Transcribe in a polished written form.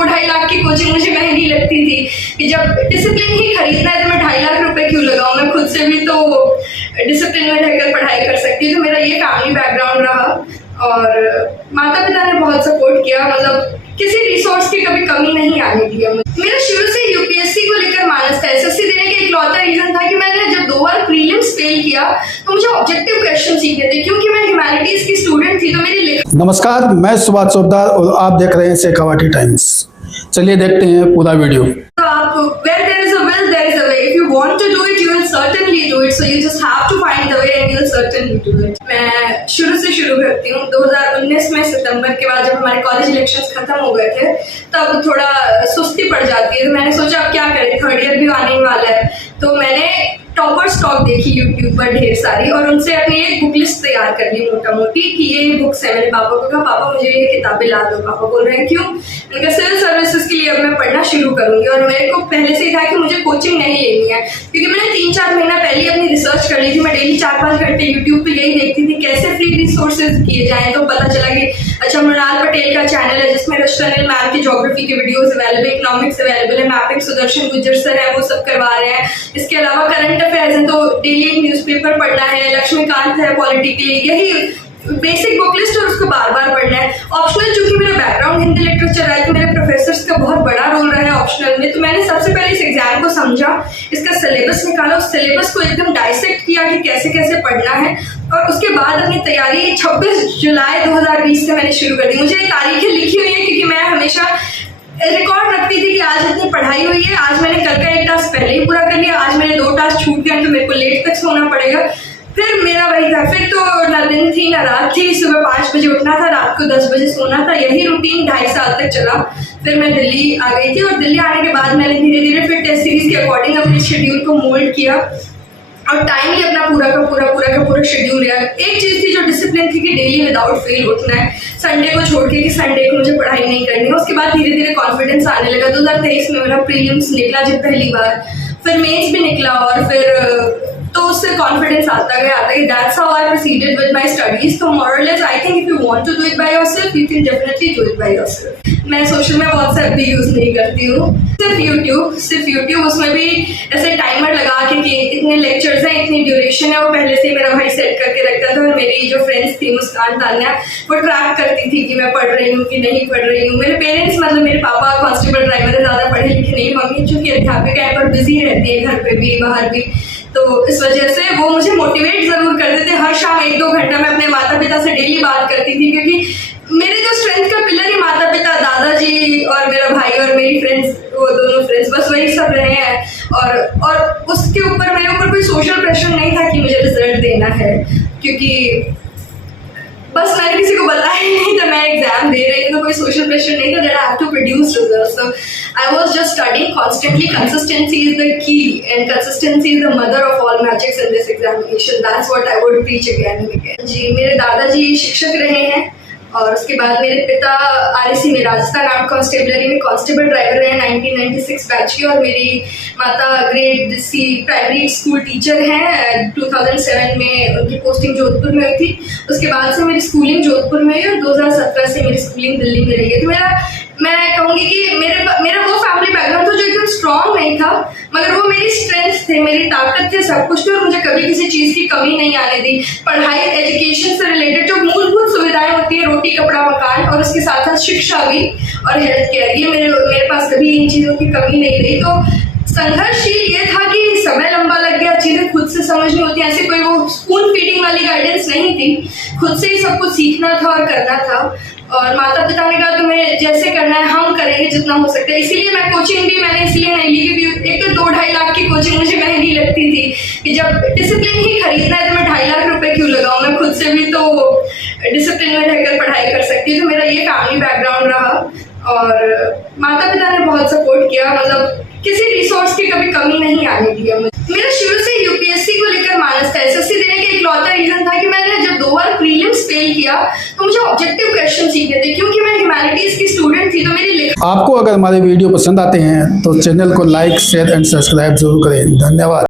2-2.5 लाख की कोचिंग मुझे महंगी लगती थी कि जब डिसिप्लिन ही खरीदना है तो मैं 2.5 लाख रुपए क्यों लगाऊं, मैं खुद से भी तो डिसिप्लिन में रहकर पढ़ाई कर सकती हूँ। तो मेरा ये फैमिली बैकग्राउंड रहा और माता पिता ने बहुत सपोर्ट किया, मतलब किसी रिसोर्स की कभी कमी नहीं आने दिया। मेरा शुरू से यूपीएससी को लेकर मानस था। एसएससी देने का इकलौता रीजन था कि मैंने जब 2 बार प्रीलिम्स फेल किया तो मुझे ऑब्जेक्टिव क्वेश्चन सीखने थे, क्योंकि मैं ह्यूमैनिटीज की स्टूडेंट थी तो मेरी नमस्कार, मैं सुभाष चोपड़ा और आप देख रहे हैं शेखावाटी टाइम्स। चलिए देखते हैं पूरा वीडियो। तो आप where there is a will there is a way. If you want to do it, you will certainly do it. So you just have to find the way and you will certainly do it. मैं शुरू से शुरू करती हूँ। 2019 में सितंबर के बाद जब हमारे कॉलेज इलेक्शंस खत्म हो गए थे तब थोड़ा सुस्ती पड़ जाती है, तो मैंने सोचा अब क्या करें, थर्ड ईयर भी आने वाला है। तो मैंने टॉपर्स टॉक देखी यूट्यूब पर ढेर सारी और उनसे अपनी एक बुक लिस्ट तैयार कर ली मोटा मोटी कि ये बुक्स है। मेरे पापा को कहा पापा मुझे ये किताबें ला दो। पापा बोल रहे हैं क्यों? मैंने कहा सिविल सर्विसेज के लिए अब मैं पढ़ना शुरू करूंगी। और मेरे को पहले से ही था कि मुझे कोचिंग नहीं लेनी है, क्योंकि मैंने 3-4 महीना पहले अपनी रिसर्च कर ली थी। मैं डेली 4-5 घंटे यूट्यूब पे यही देखती थी कैसे फ्री रिसोर्सेज किए जाएं। तो पता चला कि अच्छा मृणाल पटेल का चैनल है जिसमें रशनिल मैम की ज्योग्राफी की वीडियोस अवेलेबल, इकोनॉमिक्स अवेलेबल है, मैपिंग सुदर्शन गुज्जर सर है वो सब करवा रहे हैं। इसके अलावा करंट अफेयर्स है तो डेली न्यूज़पेपर पढ़ना है, लक्ष्मीकांत है पॉलिटिकली, यही बेसिक बुक लिस्ट और उसको बार बार पढ़ना है। ऑप्शनल चूंकि मेरा बैकग्राउंड हिंदी लिटरेचर रहा है तो मेरे प्रोफेसर्स का बहुत बड़ा रोल रहा है ऑप्शनल में। तो मैंने सबसे पहले इस एग्जाम को समझा, इसका सिलेबस निकाला, उस सिलेबस को एकदम डाइसेक्ट किया कि कैसे कैसे पढ़ना है और उसके बाद अपनी तैयारी 26 जुलाई 2020 से मैंने शुरू कर दी। मुझे तारीखें लिखी हुई है क्योंकि मैं हमेशा रिकॉर्ड रखती थी कि आज इतनी पढ़ाई हुई है, आज मैंने कल का एक टास्क पहले ही पूरा कर लिया, आज मेरे 2 टास्क छूट गए तो मेरे को लेट तक सोना पड़ेगा। फिर मेरा वही था, फिर तो ना दिन थी ना रात थी, सुबह 5 बजे उठना था, रात को 10 बजे सोना था, यही रूटीन 2.5 साल तक चला। फिर मैं दिल्ली आ गई थी और दिल्ली आने के बाद मैंने धीरे धीरे फिर टेस्ट सीरीज के अकॉर्डिंग अपने शेड्यूल को मोल्ड किया और टाइम ही अपना पूरा का पूरा शेड्यूल रहा। एक चीज थी जो डिसिप्लिन थी कि डेली विदाउट फेल उठना है, संडे को छोड़ के कि संडे को मुझे पढ़ाई नहीं करनी है। उसके बाद धीरे धीरे कॉन्फिडेंस आने लगा। 2023 में मेरा प्रीलिम्स निकला जब पहली बार, फिर मेंस भी निकला और फिर तो उससे कॉन्फिडेंस आता गया। That's how I proceeded with my studies. तो more or less I think if you want to do it by yourself you can definitely do it by yourself. मैं सोशल में व्हाट्सएप भी यूज नहीं करती हूँ, सिर्फ यूट्यूब उसमें भी ऐसे टाइमर लगा के कि इतने लेक्चर्स हैं, इतनी ड्यूरेशन है, वो पहले से मेरा भाई सेट करके रखता था। और मेरी जो फ्रेंड्स थी मुस्कान तान्या वो ट्रैक करती थी कि मैं पढ़ रही हूँ कि नहीं पढ़ रही हूँ। मेरे पेरेंट्स मतलब मेरे पापा कांस्टेबल ड्राइवर है, ज़्यादा पढ़े लिखे नहीं, मम्मी चूंकि अध्यापिका है पर बिजी रहती है घर पे भी बाहर भी, तो इस वजह से वो मुझे मोटिवेट जरूर करते थे। हर शाम 1-2 घंटा मैं अपने माता पिता से डेली बात करती थी, क्योंकि मेरे जो स्ट्रेंथ का पिलर ही माता पिता, दादाजी और मेरा भाई और मेरी फ्रेंड्स, वो दोनों फ्रेंड्स बस वही सब रहे हैं। और उसके ऊपर मेरे ऊपर कोई सोशल प्रेशर नहीं था कि मुझे रिजल्ट देना है, क्योंकि बस मैंने किसी को बताया ही नहीं था मैं एग्जाम दे रही हूँ, तो कोई सोशल प्रेशर नहीं था that I have to produce results. So I was just studying constantly. Consistency is the key and consistency is the mother of all magics in this examination. That's what I would preach again and again. जी, मेरे दादाजी शिक्षक रहे हैं और उसके बाद मेरे पिता आरएसी में राजस्थान आर्म कांस्टेबलरी में कांस्टेबल ड्राइवर हैं 1996 बैच की, और मेरी माता grade C primary school teacher हैं। 2007 में उनकी पोस्टिंग जोधपुर में हुई थी। उसके बाद से मेरी स्कूलिंग जोधपुर में हुई और 2017 से मेरी स्कूलिंग दिल्ली में रही है। तो मैं कहूँगी कि मेरा वो फैमिली बैकग्राउंड था जो एकदम स्ट्रॉन्ग नहीं था, मगर वो मेरी स्ट्रेंथ थे, मेरी ताकत थे, सब कुछ थे और मुझे कभी किसी चीज़ की कमी नहीं आने दी। पढ़ाई, एजुकेशन से रिलेटेड जो मूलभूत सुविधाएं होती है, रोटी कपड़ा मकान, और उसके साथ साथ शिक्षा भी और हेल्थ केयर, ये मेरे पास कभी इन चीज़ों की कमी नहीं रही। तो संघर्षशील ये था कि समय लंबा लग गया, चीज़ें खुद से समझनी होती है, ऐसे कोई वो स्पून फीडिंग वाली गाइडेंस नहीं थी, खुद से ही सब कुछ सीखना था और करना था। और माता पिता ने कहा तुम्हें जैसे करना है हम करेंगे जितना हो सकता है। इसीलिए मैं कोचिंग भी मैंने इसलिए नहीं ली क्योंकि एक तो 2-2.5 लाख की कोचिंग मुझे महंगी लगती थी कि जब डिसिप्लिन ही खरीदना है तो मैं 2.5 लाख रुपए क्यों लगाऊं, मैं खुद से भी तो डिसिप्लिन में रहकर पढ़ाई कर सकती हूँ। तो मेरा ये फैमिली बैकग्राउंड रहा और माता पिता ने बहुत सपोर्ट किया, मतलब किसी रिसोर्स की कभी कमी नहीं आने दिया मुझे। मेरा शुरू से यूपीएससी को लेकर मानस था। एसएससी देने का इकलौता रीजन था कि मैंने जब 2 बार प्रीलिम्स फेल किया तो मुझे ऑब्जेक्टिव क्वेश्चन सीखने थे, क्योंकि मैं ह्यूमैनिटीज की स्टूडेंट थी तो मेरी आपको अगर हमारे वीडियो पसंद आते हैं तो चैनल को लाइक, शेयर एंड सब्सक्राइब जरूर करें। धन्यवाद।